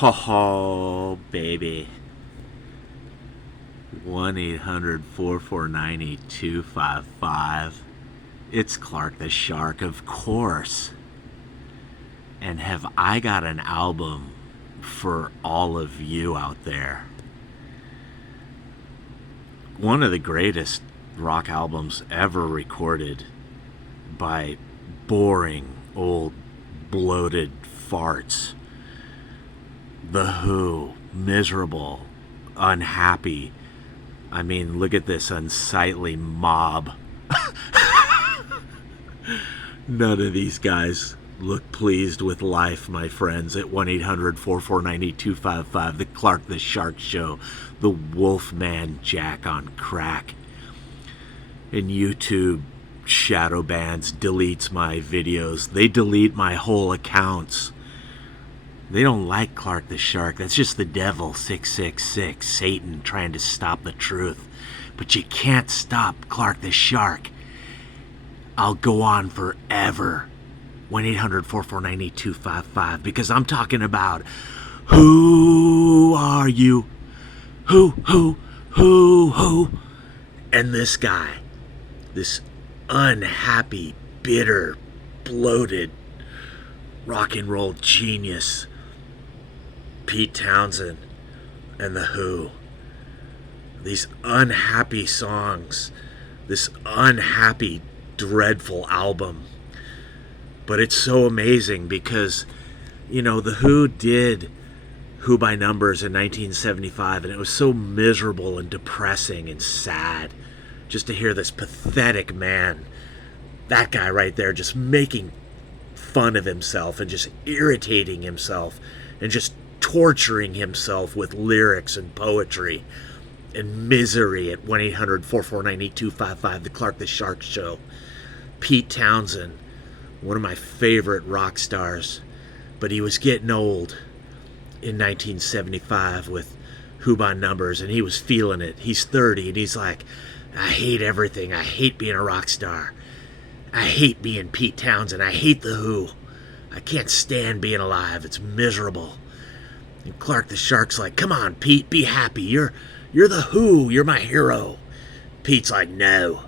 Oh, baby. 1-800-449-8255. It's Clark the Shark, of course. And have I got an album for all of you out there? One of the greatest rock albums ever recorded by boring, old, bloated farts. The Who, miserable, unhappy. I mean, look at this unsightly mob. None of these guys look pleased with life, my friends. At 1-800-449-8255, the Clark the Shark Show, the Wolfman Jack on crack. And YouTube shadow bans, deletes my videos. They delete my whole accounts. They don't like Clark the Shark. That's just the devil, 666, Satan trying to stop the truth. But you can't stop Clark the Shark. I'll go on forever. 1-800-449-8255, because I'm talking about who are you? Who? And this guy, this unhappy, bitter, bloated rock and roll genius, Pete Townshend and the Who. These unhappy songs, this unhappy, dreadful album. But it's so amazing because, you know, the Who did Who by Numbers in 1975, and it was so miserable and depressing and sad just to hear this pathetic man, that guy right there, just making fun of himself and just irritating himself and just torturing himself with lyrics and poetry and misery. At 1-800-449-8255, the Clark the Shark Show. Pete Townshend, one of my favorite rock stars, but he was getting old in 1975 with Who by Numbers, and he was feeling it. He's 30, and he's like, I hate everything. I hate being a rock star. I hate being Pete Townshend. I hate the Who. I can't stand being alive. It's miserable. And Clark the Shark's like, come on, Pete, be happy. You're the Who. You're my hero. Pete's like, no,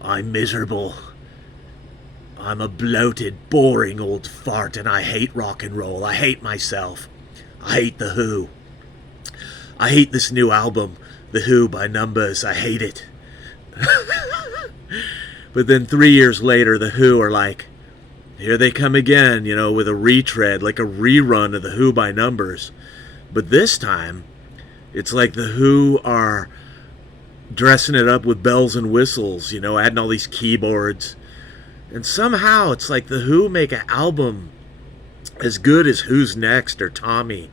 I'm miserable. I'm a bloated, boring old fart, and I hate rock and roll. I hate myself. I hate the Who. I hate this new album, The Who by Numbers. I hate it. But then 3 years later, the Who are like, here they come again, you know, with a retread, like a rerun of the Who by Numbers. But this time, it's like the Who are dressing it up with bells and whistles, you know, adding all these keyboards. And somehow it's like the Who make an album as good as Who's Next or Tommy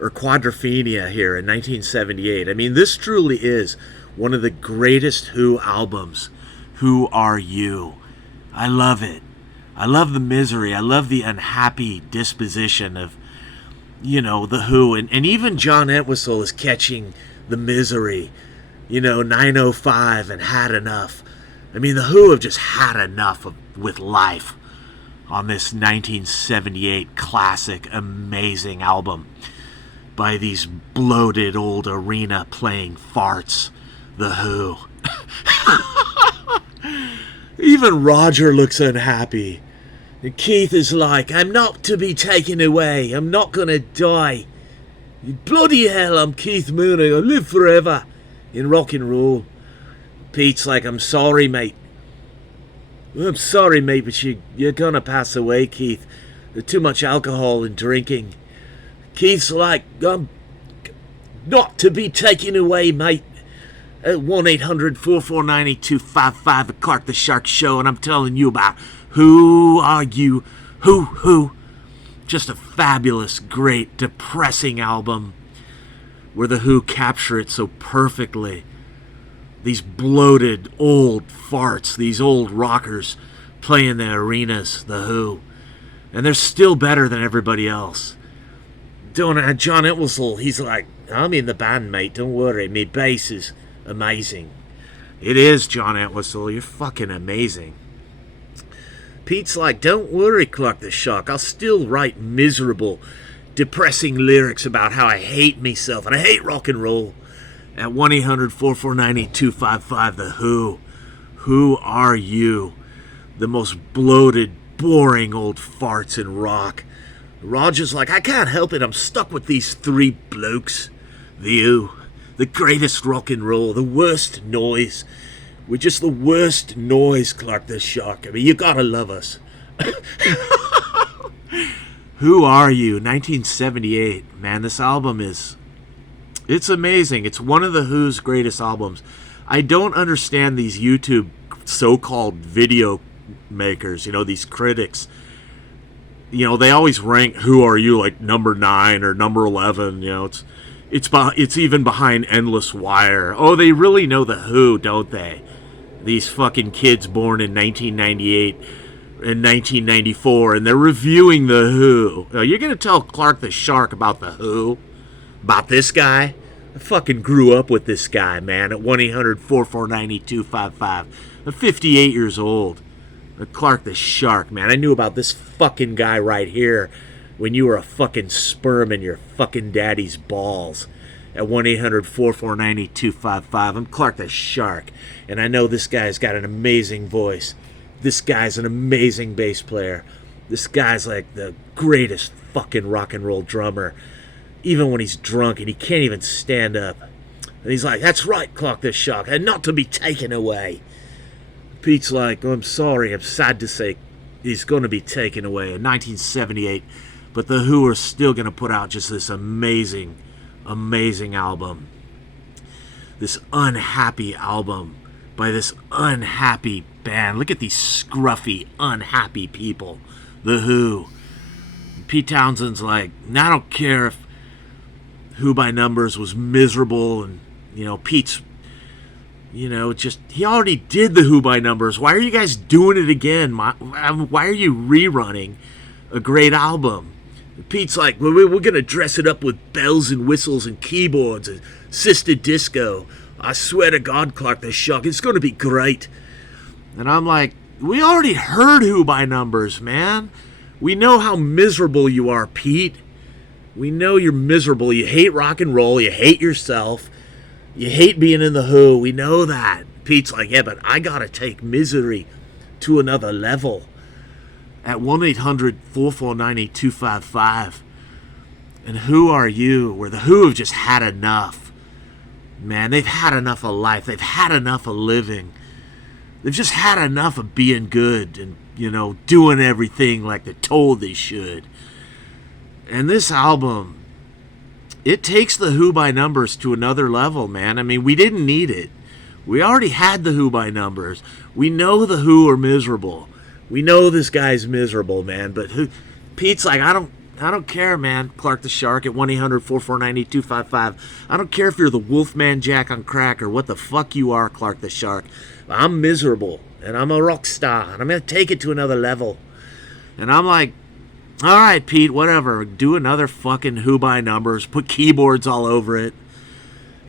or Quadrophenia here in 1978. I mean, this truly is one of the greatest Who albums. Who Are You? I love it. I love the misery. I love the unhappy disposition of, you know, the Who. And even John Entwistle is catching the misery. You know, 905 and Had Enough. I mean, the Who have just had enough with life on this 1978 classic, amazing album by these bloated old arena-playing farts, the Who. Even Roger looks unhappy. And Keith is like, I'm not to be taken away. I'm not going to die. Bloody hell, I'm Keith Moon. I live forever in rock and roll. Pete's like, I'm sorry, mate. I'm sorry, mate, but you're going to pass away, Keith. There's too much alcohol and drinking. Keith's like, I'm not to be taken away, mate. At 1-800-449-8255, the Clark the Shark Show, and I'm telling you about Who Are You? Who? Just a fabulous, great, depressing album where the Who capture it so perfectly. These bloated old farts, these old rockers playing the arenas, the Who. And they're still better than everybody else. John Entwistle, he's like, I'm in the band, mate, don't worry, me bass is amazing. It is, John Entwistle, you're fucking amazing. Pete's like, don't worry, Clark the Shark, I'll still write miserable, depressing lyrics about how I hate myself and I hate rock and roll. At 1-800-449-8255, The Who. Who are you? The most bloated, boring old farts in rock. Roger's like, I can't help it. I'm stuck with these three blokes. The Who. The greatest rock and roll. The worst noise. We're just the worst noise, Clark the Shark. I mean, you gotta love us. Who Are You? 1978. Man, this album is... It's amazing. It's one of the Who's greatest albums. I don't understand these YouTube so-called video makers, these critics. They always rank Who Are You like number 9 or number 11. It's even behind Endless Wire. Oh, they really know the Who, don't they? These fucking kids born in 1998 and 1994, and they're reviewing the Who. Now, you're gonna tell Clark the Shark about the Who? About this guy? I fucking grew up with this guy, man, at 1-800-449-8255. I'm 58 years old. Clark the Shark, man. I knew about this fucking guy right here when you were a fucking sperm in your fucking daddy's balls. At 1-800-449-8255. I'm Clark the Shark, and I know this guy's got an amazing voice. This guy's an amazing bass player. This guy's like the greatest fucking rock and roll drummer. Even when he's drunk and he can't even stand up. And he's like, that's right, Clark the Shark, and not to be taken away. Pete's like, I'm sorry, I'm sad to say he's going to be taken away in 1978. But the Who are still going to put out just this amazing, amazing album. This unhappy album by this unhappy band. Look at these scruffy, unhappy people. The Who. Pete Townshend's like, I don't care if Who by Numbers was miserable, and Pete's he already did the Who by Numbers. Why are you guys doing it again? Why are you rerunning a great album? Pete's like, we're gonna dress it up with bells and whistles and keyboards and sister disco. I swear to God, Clark the Shark, it's gonna be great. And I'm like, we already heard Who by Numbers, man. We know how miserable you are, Pete. We know you're miserable. You hate rock and roll. You hate yourself. You hate being in the Who. We know that. Pete's like, yeah, but I gotta take misery to another level. At 1-800-449-8255. And Who Are You? Where the Who have just had enough. Man, they've had enough of life. They've had enough of living. They've just had enough of being good and, doing everything like they're told they should. And this album, it takes the Who by Numbers to another level, man. I mean, we didn't need it. We already had the Who by Numbers. We know the Who are miserable. We know this guy's miserable, man. But Pete's like, I don't care, man. Clark the Shark at 1-800-449-8255. I don't care if you're the Wolfman Jack on crack or what the fuck you are, Clark the Shark. I'm miserable, and I'm a rock star, and I'm going to take it to another level. And I'm like, all right, Pete, whatever. Do another fucking Who by Numbers. Put keyboards all over it.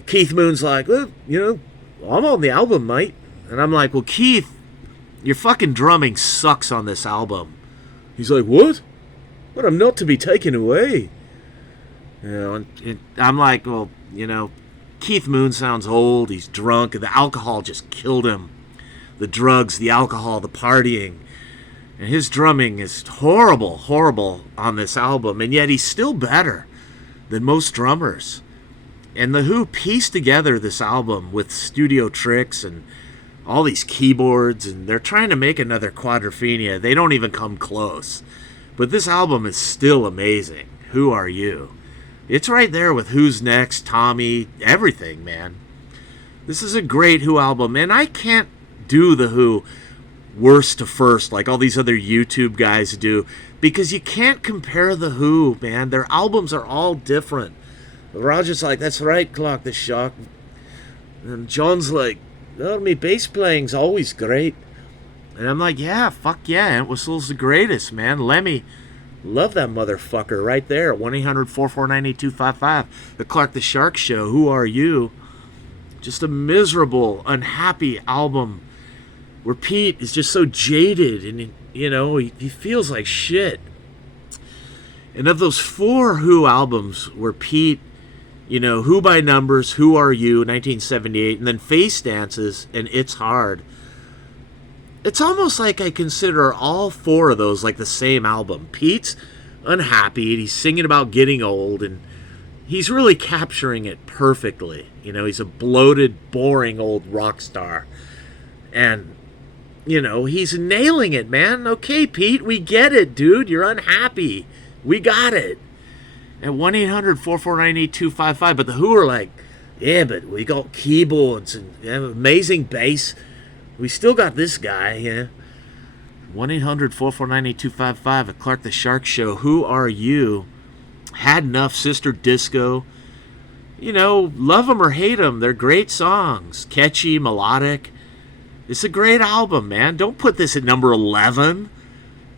Keith Moon's like, well, I'm on the album, mate. And I'm like, well, Keith, your fucking drumming sucks on this album. He's like, what? But I'm not to be taken away. And I'm like, well, Keith Moon sounds old. He's drunk. And the alcohol just killed him. The drugs, the alcohol, the partying. And his drumming is horrible, horrible on this album. And yet he's still better than most drummers. And the Who pieced together this album with studio tricks and all these keyboards. And they're trying to make another Quadrophenia. They don't even come close. But this album is still amazing. Who Are You? It's right there with Who's Next, Tommy, everything, man. This is a great Who album. And I can't do the Who worst to first like all these other YouTube guys do, because you can't compare the Who, man. Their albums are all different. Roger's like, that's right, Clark the Shark. And John's like, oh, me bass playing's always great. And I'm like, yeah, fuck yeah, Entwistle's the greatest, man. Lemmy, love that motherfucker right there. 1-800-449-8255. The Clark the Shark Show. Who Are You? Just a miserable, unhappy album where Pete is just so jaded and, he feels like shit. And of those 4 Who albums where Pete, Who by Numbers, Who Are You, 1978, and then Face Dances and It's Hard, it's almost like I consider all 4 of those like the same album. Pete's unhappy and he's singing about getting old, and he's really capturing it perfectly. He's a bloated, boring old rock star. And, he's nailing it, man. Okay, Pete, we get it, dude. You're unhappy. We got it. At 1-800-449-8255. But the Who are like, yeah, but we got keyboards and amazing bass. We still got this guy, yeah. 1-800-449-8255 at Clark the Shark Show. Who Are You? Had Enough, Sister Disco. Love them or hate them, they're great songs. Catchy, melodic. It's a great album, man. Don't put this at number 11.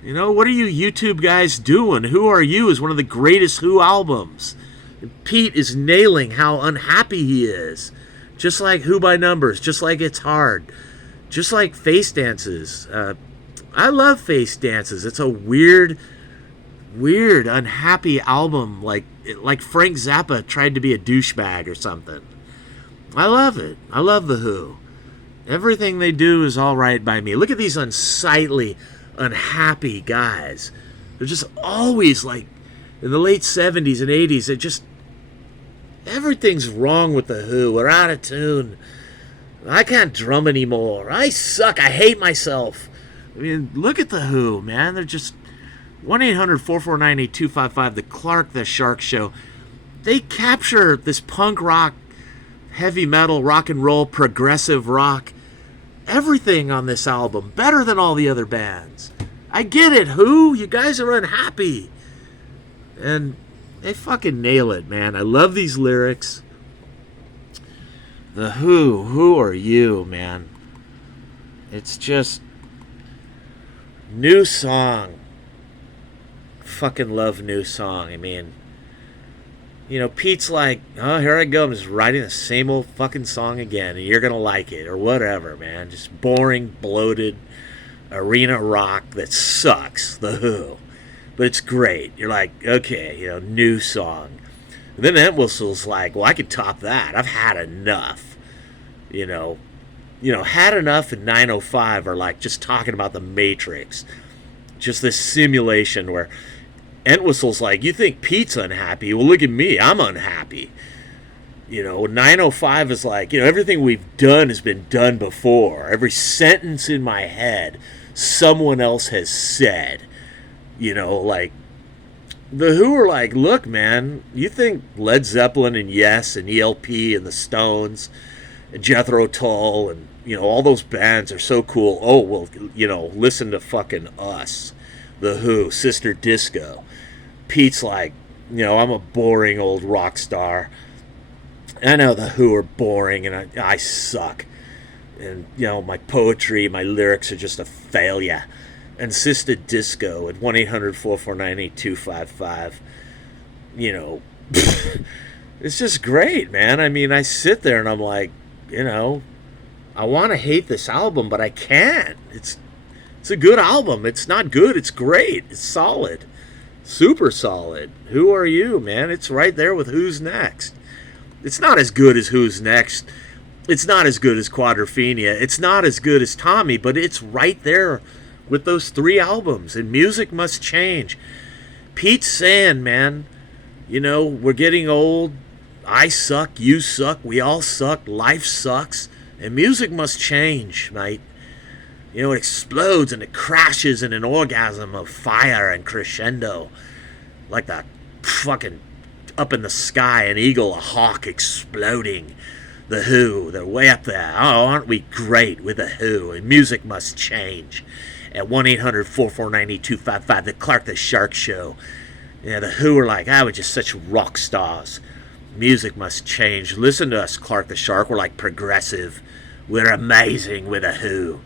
What are you YouTube guys doing? Who Are You is one of the greatest Who albums. And Pete is nailing how unhappy he is. Just like Who by Numbers, just like It's Hard. Just like Face Dances. I love Face Dances. It's a weird, unhappy album. Like Frank Zappa tried to be a douchebag or something. I love it. I love The Who. Everything they do is all right by me. Look at these unsightly, unhappy guys. They're just always like, in the late 70s and 80s, everything's wrong with The Who. We're out of tune. I can't drum anymore. I suck. I hate myself. I mean, look at The Who, man. They're just 1-800-449-8255, the Clark the Shark Show. They capture this punk rock, heavy metal, rock and roll, progressive rock, everything on this album, better than all the other bands. I get it, Who. You guys are unhappy. And they fucking nail it, man. I love these lyrics. The Who Are You, man? It's just new song. Fucking love new song. I mean, Pete's like, oh, here I go. I'm just writing the same old fucking song again, and you're gonna like it or whatever, man. Just boring, bloated arena rock that sucks. The Who, but it's great. You're like, okay, new song. And then Entwistle's like, well, I could top that. I've had enough. Had Enough and 905 are like just talking about the Matrix. Just this simulation where Entwistle's like, you think Pete's unhappy? Well, look at me. I'm unhappy. 905 is like, everything we've done has been done before. Every sentence in my head, someone else has said. Like, The Who are like, look, man, you think Led Zeppelin and Yes and ELP and the Stones and Jethro Tull and, all those bands are so cool. Oh, well, listen to fucking us. The Who, Sister Disco. Pete's like, I'm a boring old rock star. I know The Who are boring and I suck. And, my poetry, my lyrics are just a failure. And Sister Disco at 1-800-449-8255. It's just great, man. I mean, I sit there and I'm like, I want to hate this album, but I can't. It's a good album. It's not good. It's great. It's solid. Super solid. Who Are You, man? It's right there with Who's Next. It's not as good as Who's Next. It's not as good as Quadrophenia. It's not as good as Tommy, but it's right there with those 3 albums. And music must change. Pete's saying, man, we're getting old. I suck. You suck. We all suck. Life sucks. And music must change, mate. It explodes and it crashes in an orgasm of fire and crescendo. Like the fucking up in the sky, an eagle, a hawk exploding. The Who, they're way up there. Oh, aren't we great with The Who? And music must change. At 1-800-449-8255, the Clark the Shark Show. The Who are like, we're just such rock stars. Music must change. Listen to us, Clark the Shark. We're like progressive. We're amazing with The Who.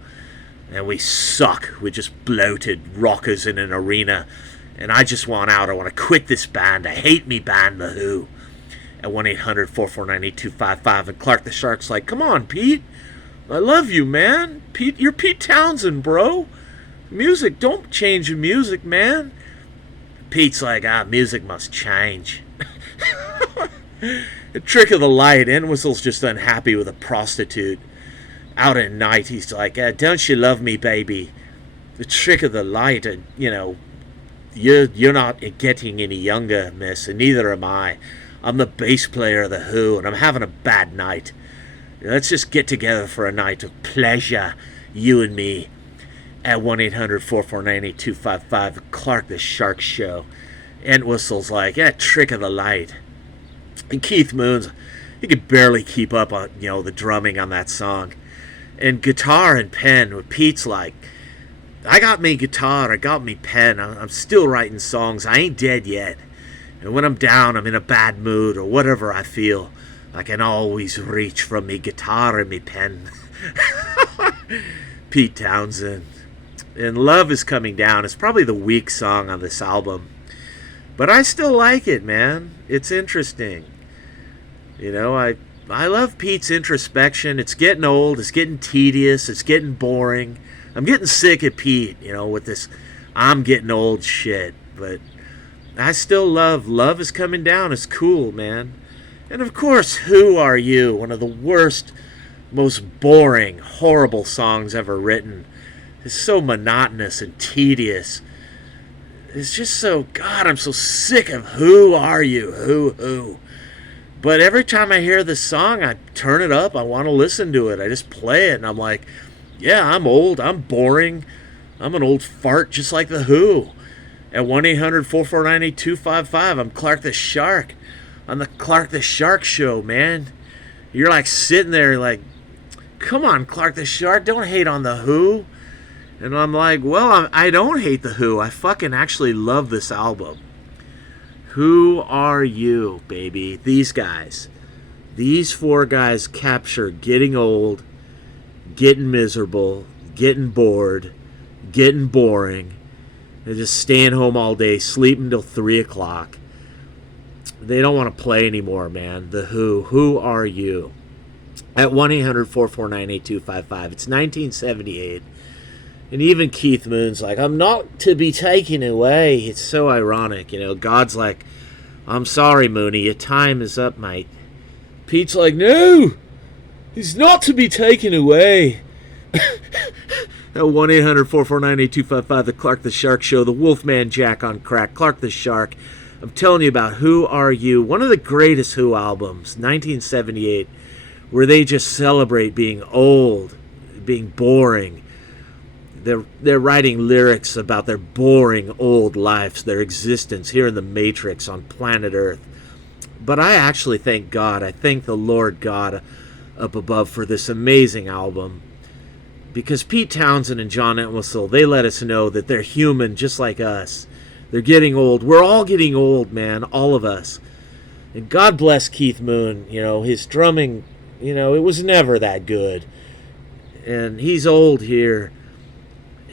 And we suck. We're just bloated rockers in an arena. And I just want out. I want to quit this band. I hate me band, The Who. At 1-800-449-8255. And Clark the Shark's like, come on, Pete. I love you, man. Pete, you're Pete Townsend, bro. Music, don't change the music, man. Pete's like, music must change. The trick of the light, Entwistle's just unhappy with a prostitute. Out at night, he's like, don't you love me, baby? The trick of the light, you're not getting any younger, miss, and neither am I. I'm the bass player of The Who, and I'm having a bad night. Let's just get together for a night of pleasure, you and me, at 1-800-449-8255, Clark the Shark Show. Entwistle's like, trick of the light. And Keith Moon's, he could barely keep up on, the drumming on that song. And guitar and pen, Pete's like, I got me guitar, I got me pen, I'm still writing songs, I ain't dead yet. And when I'm down, I'm in a bad mood, or whatever I feel, I can always reach for me guitar and me pen. Pete Townshend. And Love Is Coming Down. It's probably the weak song on this album. But I still like it, man. It's interesting. I love Pete's introspection. It's getting old. It's getting tedious. It's getting boring. I'm getting sick of Pete, with this I'm getting old shit. But I still love Is Coming Down. It's cool, man. And of course, Who Are You? One of the worst, most boring, horrible songs ever written. It's so monotonous and tedious. It's just so, God, I'm so sick of Who Are You? Who? But every time I hear this song, I turn it up. I want to listen to it. I just play it, and I'm like, yeah, I'm old. I'm boring. I'm an old fart just like The Who. At 1-800-449-8255, I'm Clark the Shark. On the Clark the Shark Show, man. You're like sitting there like, come on, Clark the Shark, don't hate on The Who. And I'm like, well, I don't hate The Who. I fucking actually love this album. Who Are You, baby? These guys. These four guys capture getting old, getting miserable, getting bored, getting boring. They're just staying home all day, sleeping till 3 o'clock. They don't want to play anymore, man. The Who Are You? At 1-800-449-8255. It's 1978. And even Keith Moon's like, I'm not to be taken away. It's so ironic, God's like, I'm sorry, Mooney, your time is up, mate. Pete's like, no, he's not to be taken away. At 1-800-449-8255, the Clark the Shark Show, the Wolfman Jack on crack, Clark the Shark. I'm telling you about Who Are You? One of the greatest Who albums, 1978, where they just celebrate being old, being boring. They're writing lyrics about their boring old lives, their existence here in the Matrix on planet Earth. But I actually thank God. I thank the Lord God up above for this amazing album. Because Pete Townshend and John Entwistle, they let us know that they're human just like us. They're getting old. We're all getting old, man. All of us. And God bless Keith Moon. His drumming, it was never that good. And he's old here.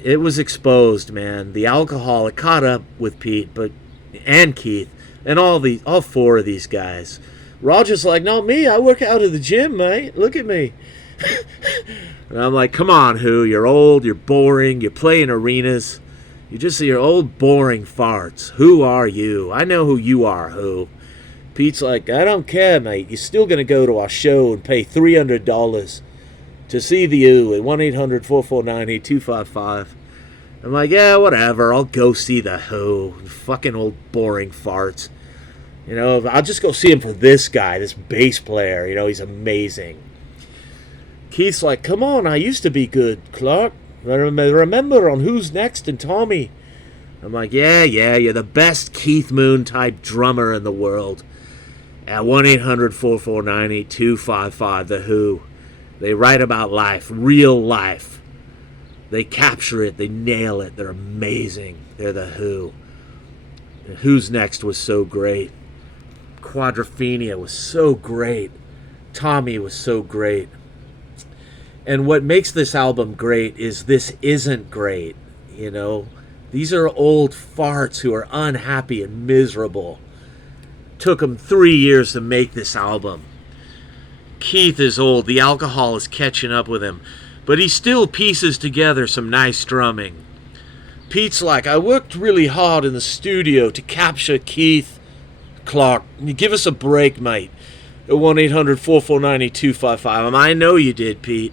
It was exposed, man. The alcohol, it caught up with Pete, and Keith, and all four of these guys. Roger's like, no, me, I work out at the gym, mate. Look at me. And I'm like, come on, Who? You're old, you're boring, you play in arenas. You're old, boring farts. Who are you? I know who you are, Who. Pete's like, I don't care, mate. You're still going to go to our show and pay $300 to see the Who at 1-800-449-8255. I'm like, yeah, whatever. I'll go see the Who. Fucking old boring farts. I'll just go see him for this guy, this bass player. He's amazing. Keith's like, come on, I used to be good, Clark. Remember on Who's Next and Tommy. I'm like, yeah, you're the best Keith Moon type drummer in the world. At 1-800-449-8255, the Who. They write about life, real life. They capture it. They nail it. They're amazing. They're the Who. And Who's Next was so great. Quadrophenia was so great. Tommy was so great. And what makes this album great is this isn't great. These are old farts who are unhappy and miserable. Took them 3 years to make this album. Keith is old. The alcohol is catching up with him. But he still pieces together some nice drumming. Pete's like, I worked really hard in the studio to capture Keith. Clark, give us a break, mate. At 1-800-449-8255. I know you did, Pete.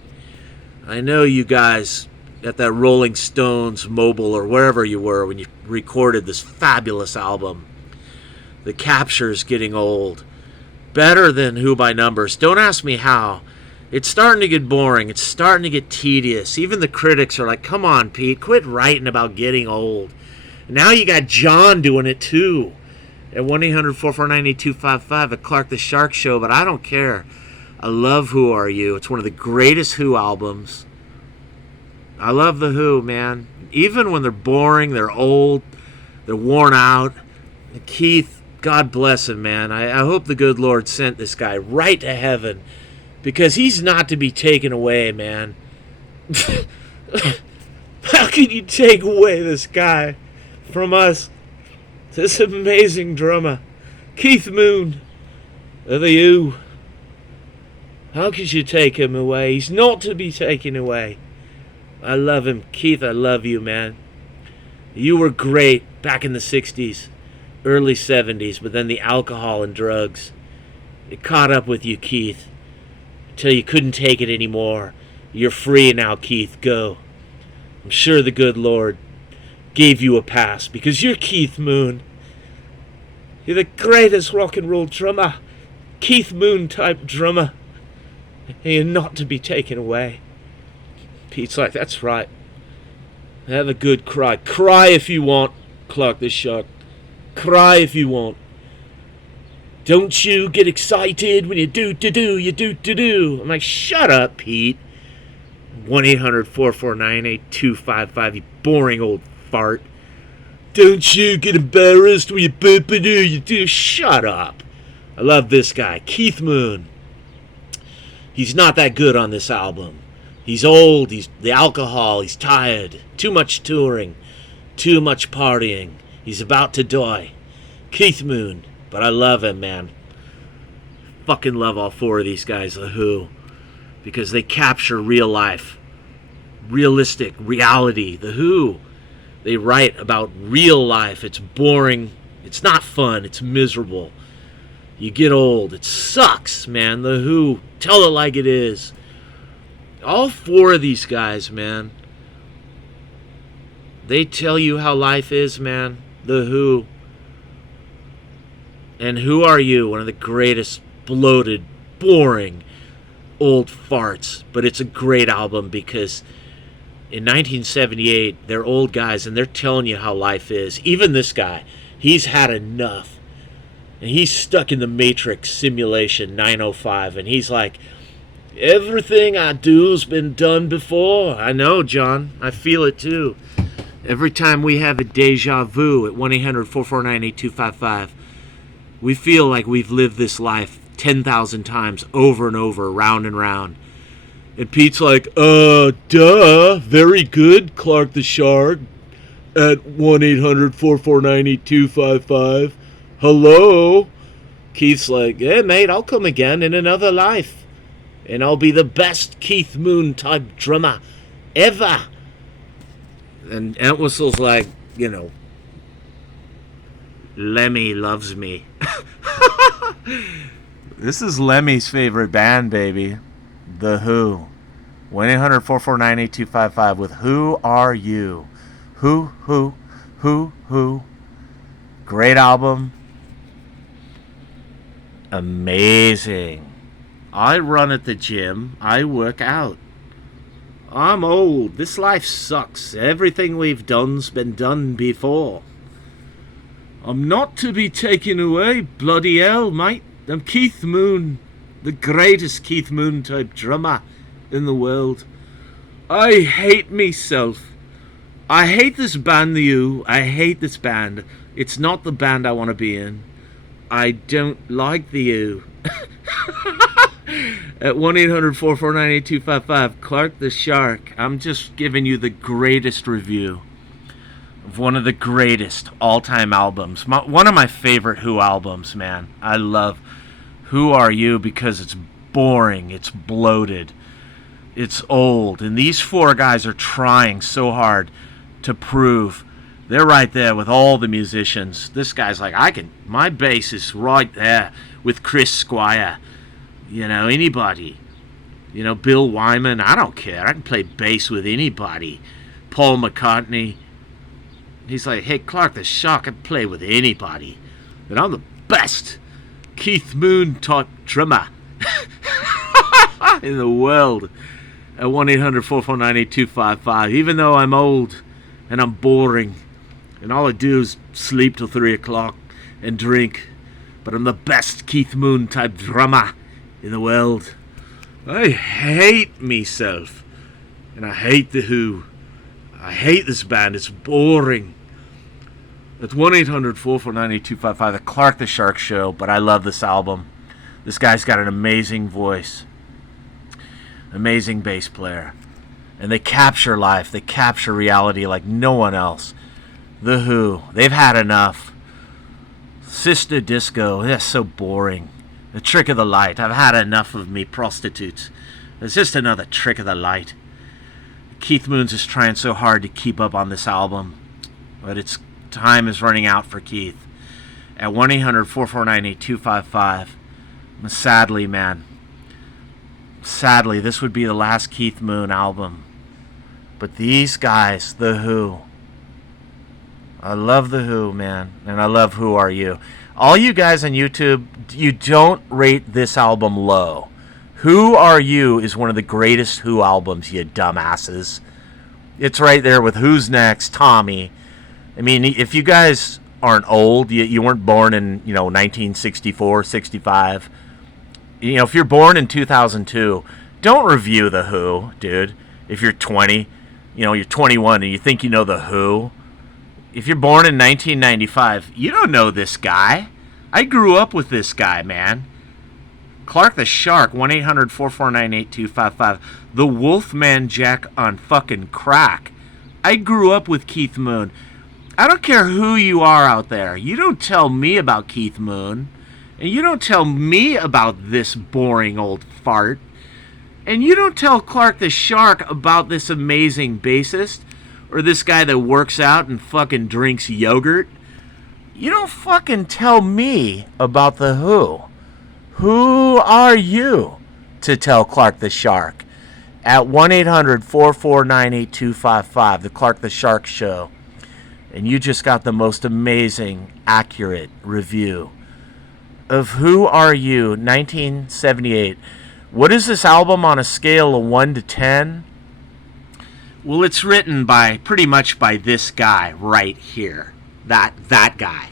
I know you guys at that Rolling Stones mobile or wherever you were when you recorded this fabulous album. The capture's getting old. Better than Who by Numbers. Don't ask me how. It's starting to get boring. It's starting to get tedious. Even the critics are like, come on, Pete, quit writing about getting old. Now you got John doing it too. At 1-800-449-8255 at Clark the Shark Show, but I don't care. I love Who Are You. It's one of the greatest Who albums. I love the Who, man. Even when they're boring, they're old, they're worn out. Keith, God bless him, man. I hope the good Lord sent this guy right to heaven, because he's not to be taken away, man. How can you take away this guy from us? This amazing drummer, Keith Moon of the Who. How could you take him away? He's not to be taken away. I love him. Keith, I love you, man. You were great back in the 60s, early 70s, but then the alcohol and drugs, it caught up with you, Keith, until you couldn't take it anymore. You're free now, Keith. Go. I'm sure the good Lord gave you a pass because you're Keith Moon. You're the greatest rock and roll drummer, Keith Moon type drummer, and you're not to be taken away. Pete's like, that's right. Have a good cry. Cry if you want, Clark the Shark. Cry if you want. Don't you get excited when you do. I'm like, shut up, Pete. 1-800-449-8255, you boring old fart. Don't you get embarrassed when you do. Shut up. I love this guy, Keith Moon. He's not that good on this album. He's old, he's the alcohol, he's tired. Too much touring, too much partying. He's about to die. Keith Moon. But I love him, man. Fucking love all four of these guys, The Who. Because they capture real life. Realistic reality. The Who. They write about real life. It's boring. It's not fun. It's miserable. You get old. It sucks, man. The Who. Tell it like it is. All four of these guys, man. They tell you how life is, man. The Who. And Who Are You? One of the greatest bloated, boring, old farts. But it's a great album because in 1978, they're old guys and they're telling you how life is. Even this guy, he's had enough. And he's stuck in the Matrix simulation 905. And he's like, everything I do's been done before. I know, John. I feel it too. Every time we have a deja vu at 1-800-449-8255, we feel like we've lived this life 10,000 times over and over, round and round. And Pete's like, duh, very good, Clark the Shark, at 1-800-449-8255. Hello? Keith's like, yeah, mate, I'll come again in another life. And I'll be the best Keith Moon type drummer ever. And Entwistle's like, you know, Lemmy loves me. This is Lemmy's favorite band, baby. The Who. 1-800-449-8255 with Who Are You? Who? Great album. Amazing. I run at the gym. I work out. I'm old. This life sucks. Everything we've done's been done before. I'm not to be taken away, bloody hell, mate. I'm Keith Moon, the greatest Keith Moon type drummer in the world. I hate myself. I hate this band, The Who. I hate this band. It's not the band I want to be in. I don't like The Who. At 1-800-449-8255, Clark the Shark. I'm just giving you the greatest review of one of the greatest all-time albums. One of my favorite Who albums, man. I love Who Are You because it's boring, it's bloated, it's old. And these four guys are trying so hard to prove They're right there with all the musicians. This guy's like, my bass is right there with Chris Squire. You know, anybody. You know, Bill Wyman, I don't care. I can play bass with anybody. Paul McCartney. He's like, hey, Clark the Shark, I can play with anybody. And I'm the best Keith Moon type drummer in the world. At 1-800-449-8255. Even though I'm old and I'm boring and all I do is sleep till 3 o'clock and drink, but I'm the best Keith Moon type drummer in the world. I hate myself, and I hate The Who. I hate this band. It's boring. It's 1-800-449-8255, the Clark the Shark Show, but I love this album. This guy's got an amazing voice. Amazing bass player. And they capture life. They capture reality like no one else. The Who. They've had enough. Sister Disco. That's so boring. The Trick of the Light. I've had enough of me prostitutes. It's just another Trick of the Light. Keith Moon's just trying so hard to keep up on this album. But its time is running out for Keith. At 1-800-449-8255. Sadly, man. Sadly, this would be the last Keith Moon album. But these guys, The Who. I love The Who, man. And I love Who Are You. All you guys on YouTube, you don't rate this album low. Who Are You is one of the greatest Who albums, you dumbasses. It's right there with Who's Next, Tommy. I mean, if you guys aren't old, you weren't born in, 1964, 65. If you're born in 2002, don't review The Who, dude. If you're 20, you're 21 and you think you know The Who. If you're born in 1995, you don't know this guy. I grew up with this guy, man. Clark the Shark, 1-800-449-8255. The Wolfman Jack on fucking crack. I grew up with Keith Moon. I don't care who you are out there. You don't tell me about Keith Moon. And you don't tell me about this boring old fart. And you don't tell Clark the Shark about this amazing bassist. Or this guy that works out and fucking drinks yogurt. You don't fucking tell me about The Who. Who are you to tell Clark the Shark? At 1-800-449-8255, the Clark the Shark Show. And you just got the most amazing, accurate review of Who Are You, 1978. What is this album on a scale of 1 to 10? Well, it's written pretty much by this guy right here. That guy.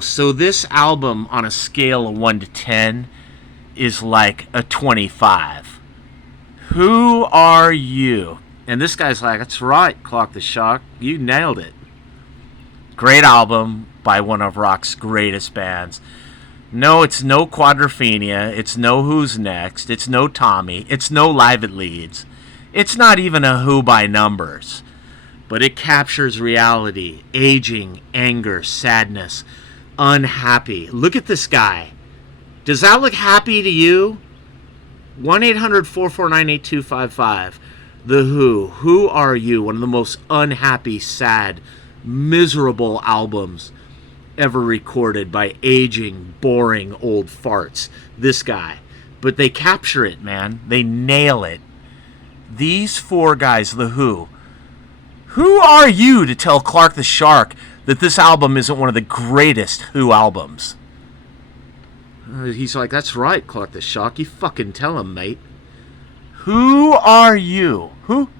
So this album on a scale of 1 to 10 is like a 25. Who Are You? And this guy's like, that's right, Clark the Shark. You nailed it. Great album by one of rock's greatest bands. No, it's no Quadrophenia. It's no Who's Next. It's no Tommy. It's no Live at Leeds. It's not even a Who by numbers. But it captures reality, aging, anger, sadness, unhappy. Look at this guy. Does that look happy to you? 1-800-449-8255. The Who. Who Are You? One of the most unhappy, sad, miserable albums ever recorded by aging, boring old farts. This guy. But they capture it, man. They nail it. These four guys, The Who. Who are you to tell Clark the Shark that this album isn't one of the greatest Who albums? He's like, that's right, Clark the Shark. You fucking tell him, mate. Who are you? Who?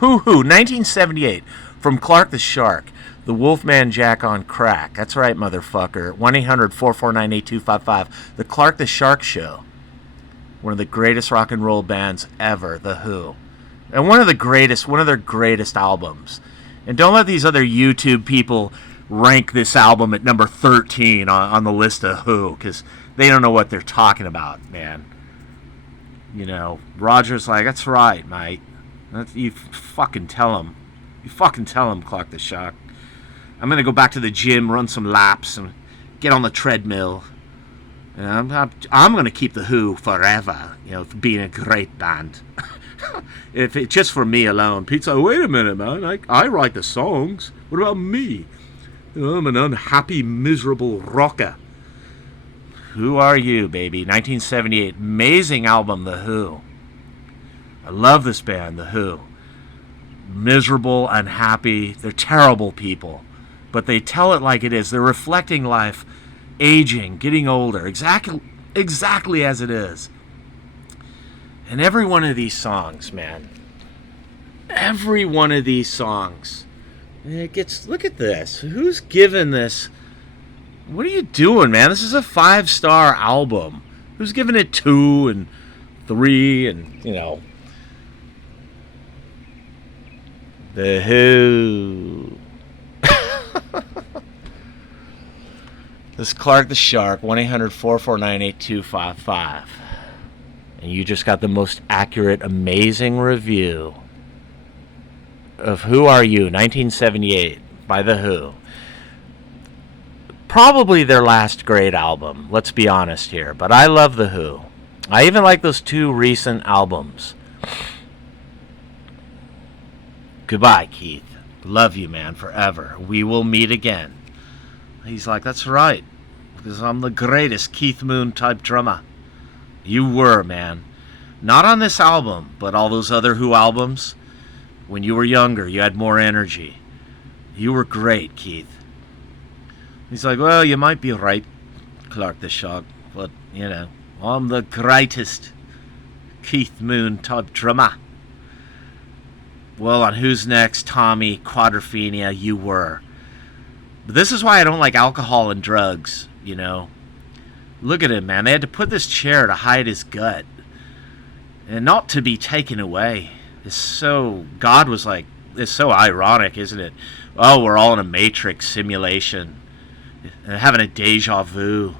1978. From Clark the Shark. The Wolfman Jack on crack. That's right, motherfucker. 1-800-449-8255. The Clark the Shark Show. One of the greatest rock and roll bands ever, The Who. And one of their greatest albums. And don't let these other YouTube people rank this album at number 13 on the list of Who, because they don't know what they're talking about, man. Roger's like, that's right, mate. You fucking tell him. You fucking tell him, Clark the Shark. I'm going to go back to the gym, run some laps, and get on the treadmill. And I'm going to keep The Who forever, for being a great band. If it's just for me alone, Pete's like, wait a minute, man. I write the songs. What about me? I'm an unhappy, miserable rocker. Who Are You, baby? 1978. Amazing album, The Who. I love this band, The Who. Miserable, unhappy. They're terrible people. But they tell it like it is. They're reflecting life, aging, getting older, exactly as it is. And every one of these songs, man, every one of these songs, it gets, look at this. Who's given this? What are you doing, man? This is a 5-star album. Who's giving it 2 and 3 and, you know, The Who. This is Clark the Shark, 1-800-449-8255. And you just got the most accurate, amazing review of Who Are You, 1978, by The Who. Probably their last great album, let's be honest here. But I love The Who. I even like those 2 recent albums. Goodbye, Keith. Love you, man, forever. We will meet again. He's like, that's right, because I'm the greatest Keith Moon type drummer. You were, man. Not on this album, but all those other Who albums. When you were younger, you had more energy. You were great, Keith. He's like, well, you might be right, Clark the Shark, but, you know, I'm the greatest Keith Moon type drummer. Well, on Who's Next, Tommy, Quadrophenia, you were. But this is why I don't like alcohol and drugs, you know. Look at him, man. They had to put this chair to hide his gut. And not to be taken away. It's so... God was like... It's so ironic, isn't it? Oh, we're all in a Matrix simulation. And having a deja vu.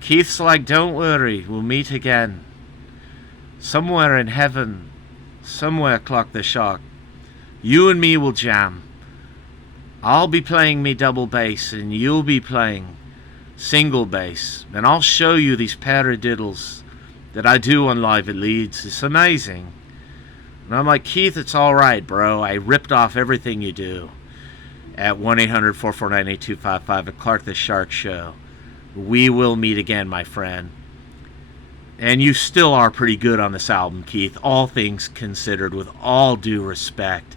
Keith's like, don't worry. We'll meet again. Somewhere in heaven. Somewhere, Clark the Shark. You and me will jam. I'll be playing me double bass, and you'll be playing single bass, and I'll show you these paradiddles that I do on Live at Leeds. It's amazing. And I'm like, Keith, it's all right, bro. I ripped off everything you do at 1-800-449-8255 at Clark the Shark Show. We will meet again, my friend. And you still are pretty good on this album, Keith. All things considered, with all due respect.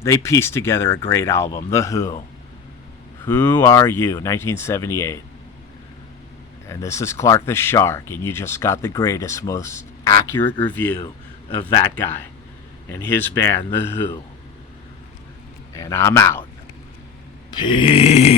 They pieced together a great album, The Who. Who Are You, 1978. And this is Clark the Shark, and you just got the greatest, most accurate review of that guy and his band, The Who. And I'm out. Peace.